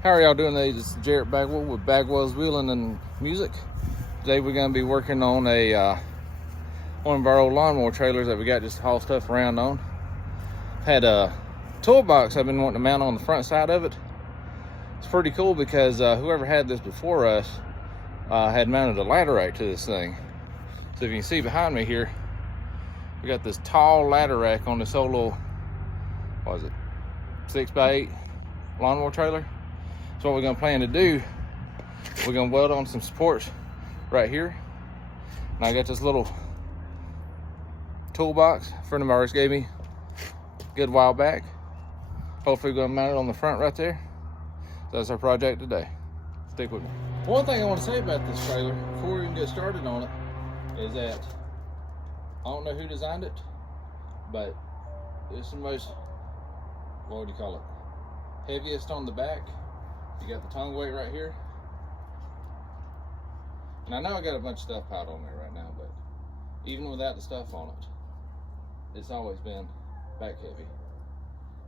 How are y'all doing today? This is Jared Bagwell with Bagwell's Wheeling and Music. Today we're going to be working on one of our old lawnmower trailers that we got just to haul stuff around on. Had a toolbox I've been wanting to mount on the front side of it. It's pretty cool because whoever had this before us had mounted a ladder rack to this thing. So if you can see behind me here, we got this tall ladder rack on this old little, what is it, 6x8 lawnmower trailer. So what we're gonna plan to do, we're gonna weld on some supports right here. And I got this little toolbox a friend of ours gave me a good while back. Hopefully we're gonna mount it on the front right there. So that's our project today. Stick with me. One thing I want to say about this trailer before we even get started on it is that I don't know who designed it, but it's the most, what would you call it, heaviest on the back. You got the tongue weight right here. And I know I got a bunch of stuff piled on there right now, but even without the stuff on it, it's always been back heavy.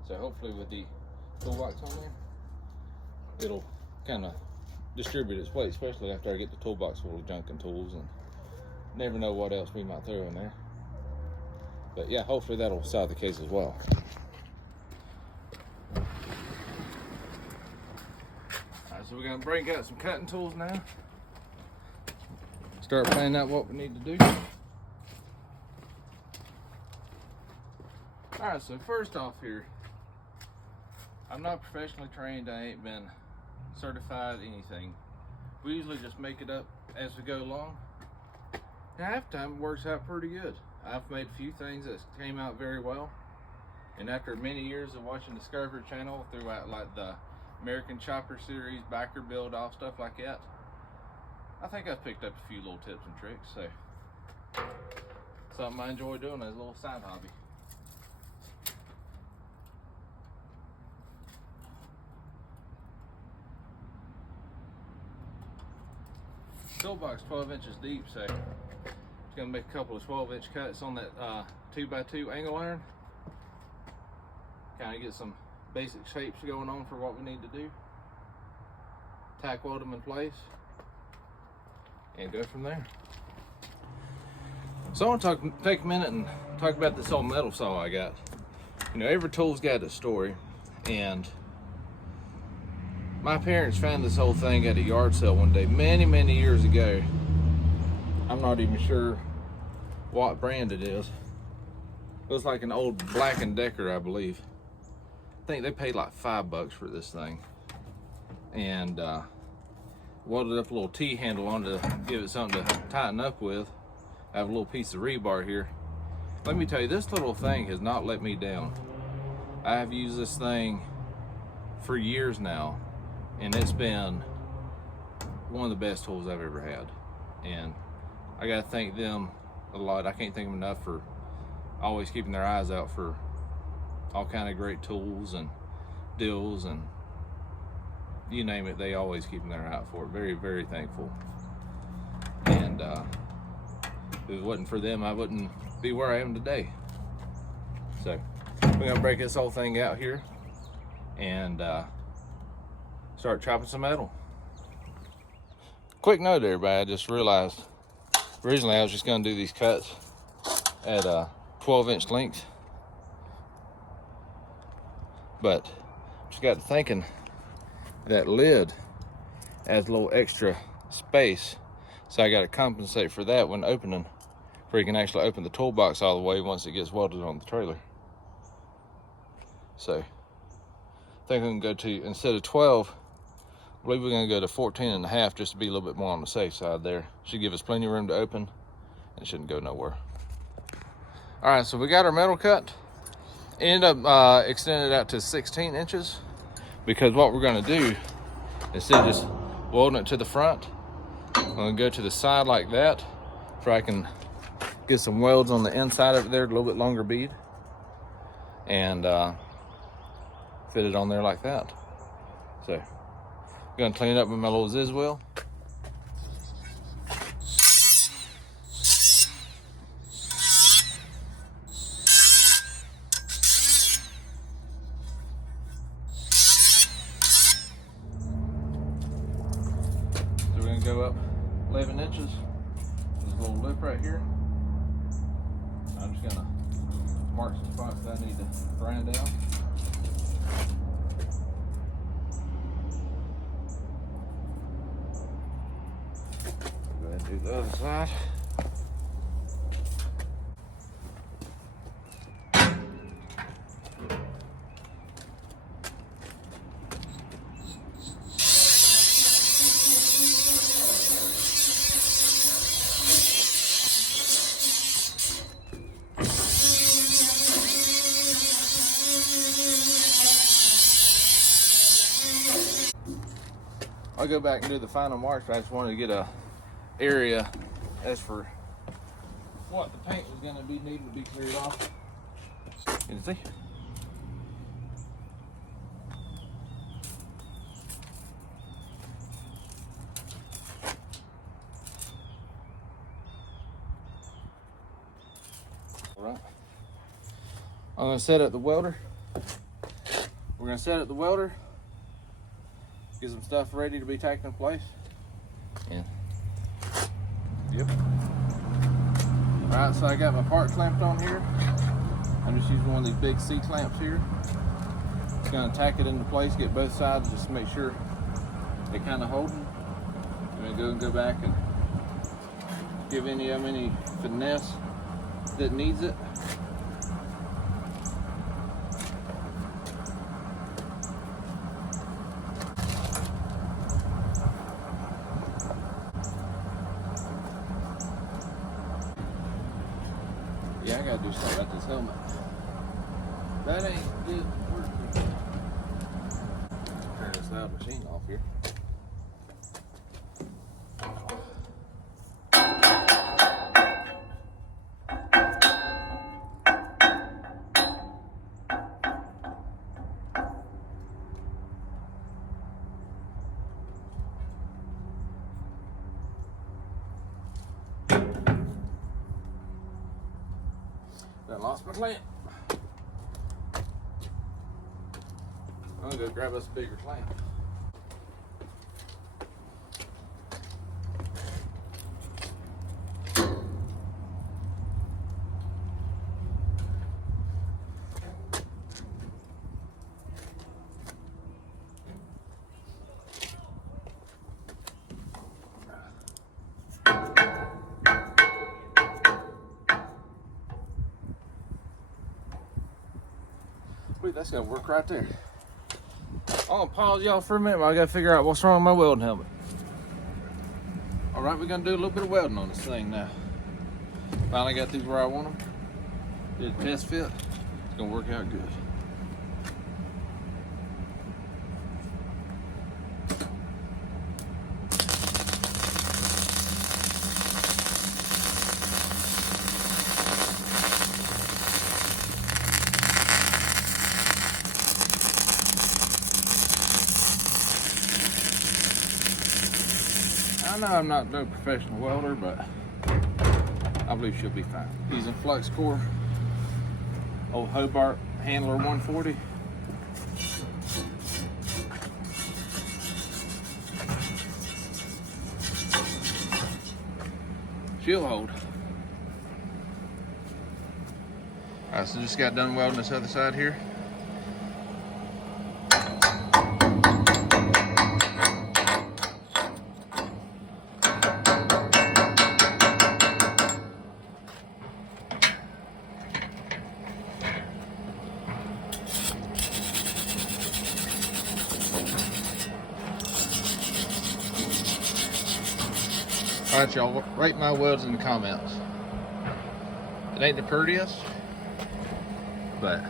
So hopefully with the toolbox on there, it'll kind of distribute its weight, especially after I get the toolbox full of junk and tools, and never know what else we might throw in there. But yeah, hopefully that'll solve the case as well. So we're gonna break out some cutting tools now. Start planning out what we need to do. All right, so first off here, I'm not professionally trained. I ain't been certified anything. We usually just make it up as we go along. And half the time it works out pretty good. I've made a few things that came out very well. And after many years of watching Discovery Channel throughout like the American Chopper series, backer build off, stuff like that, I think I've picked up a few little tips and tricks. So something I enjoy doing as a little side hobby. Toolbox 12 inches deep, so it's gonna make a couple of 12-inch cuts on that 2x2 angle iron. Kind of get some basic shapes going on for what we need to do. Tack weld them in place and go from there. So I want to take a minute and talk about this old metal saw I got. You know, every tool's got a story, and my parents found this whole thing at a yard sale one day many years ago. I'm not even sure what brand it is. It was like an old Black & Decker, I believe. I think they paid like $5 for this thing, and welded up a little T-handle on to give it something to tighten up with. I have a little piece of rebar here. Let me tell you, this little thing has not let me down. I have used this thing for years now, and it's been one of the best tools I've ever had. And I gotta thank them a lot. I can't thank them enough for always keeping their eyes out for all kind of great tools and deals, and you name it, they always keep their eye out for it. Very thankful. And if it wasn't for them, I wouldn't be where I am today. So we're gonna break this whole thing out here and start chopping some metal. Quick note, everybody, I just realized originally I was just gonna do these cuts at 12-inch length, but just got to thinking that lid adds a little extra space, so I got to compensate for that when opening, where you can actually open the toolbox all the way once it gets welded on the trailer. So I think we can go to, instead of 12, I believe we're going to go to 14.5 just to be a little bit more on the safe side there. Should give us plenty of room to open and shouldn't go nowhere. All right, so we got our metal cut. Ended up extending it out to 16 inches because what we're going to do, instead of just welding it to the front, I'm going to go to the side like that, so I can get some welds on the inside of it there, a little bit longer bead, and fit it on there like that. So I'm going to clean it up with my little Ziz wheel. 11 inches. There's a little lip right here. I'm just gonna mark some spots that I need to grind down. Go ahead and do the other side. I'll go back and do the final marks, but I just wanted to get a area as for what the paint was going to be needing to be cleared off. Can you see? All right. I'm going to set up the welder. We're going to set up the welder. Get some stuff ready to be taken in place. Yeah. Yep. Alright, so I got my part clamped on here. I'm just using one of these big C clamps here. Just gonna tack it into place, get both sides just to make sure they kind of holding. I'm gonna go back and give any of them any finesse that needs it. Yeah, I gotta do something about this helmet. That ain't good work. Turn this loud machine off here. I lost my clamp. I'm gonna go grab us a bigger clamp. Wait, that's gonna work right there. I'm gonna pause y'all for a minute while I gotta figure out what's wrong with my welding helmet. All right, we're gonna do a little bit of welding on this thing now. Finally got these where I want them. Did a test fit. It's gonna work out good. I know I'm not no professional welder, but I believe she'll be fine. Using flux core, old Hobart Handler 140. She'll hold. All right, so just got done welding this other side here. All right, y'all, rate my welds in the comments. It ain't the prettiest, but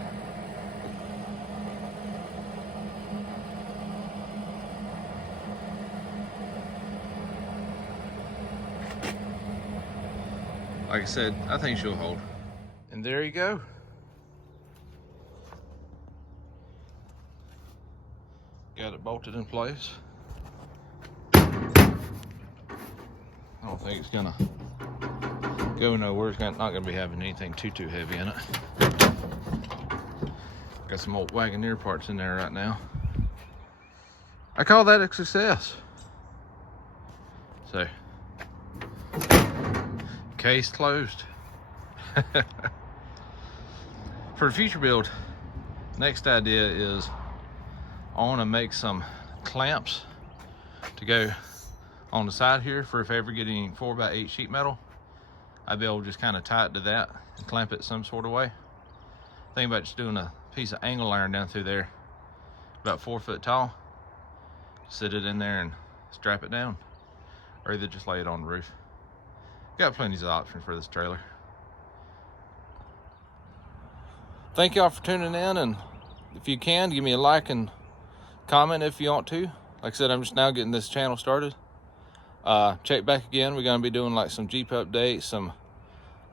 like I said, I think she'll hold. And there you go. Got it bolted in place. I don't think it's gonna go nowhere. It's not gonna be having anything too heavy in it. Got some old Wagoneer parts in there right now. I call that a success. So, Case closed. For the future build, next idea is I want to make some clamps to go on the side here for if I ever get any 4x8 sheet metal, I'd be able to just kind of tie it to that and clamp it some sort of way. Think about just doing a piece of angle iron down through there, about 4 foot tall, sit it in there and strap it down, or either just lay it on the roof. Got plenty of options for this trailer. Thank y'all for tuning in, and if you can, give me a like and comment if you want to. Like I said, I'm just now getting this channel started. Check back again. We're going to be doing like some Jeep updates, some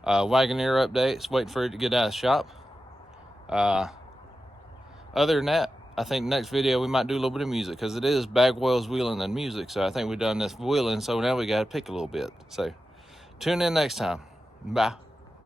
Wagoneer updates, waiting for it to get out of the shop. Other than that, I think next video we might do a little bit of music, because it is Bagwell's wheeling and music. So I think we've done this wheeling, so now we got to pick a little bit. So tune in next time. Bye.